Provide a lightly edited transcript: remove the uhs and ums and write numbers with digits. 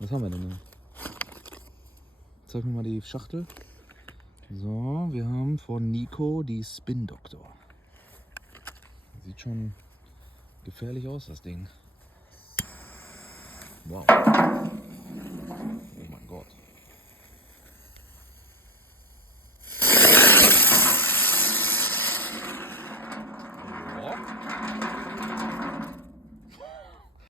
Was haben wir denn da? Zeig mir mal die Schachtel. So, wir haben von Nico die Spin Doctor. Sieht schon gefährlich aus, das Ding. Wow.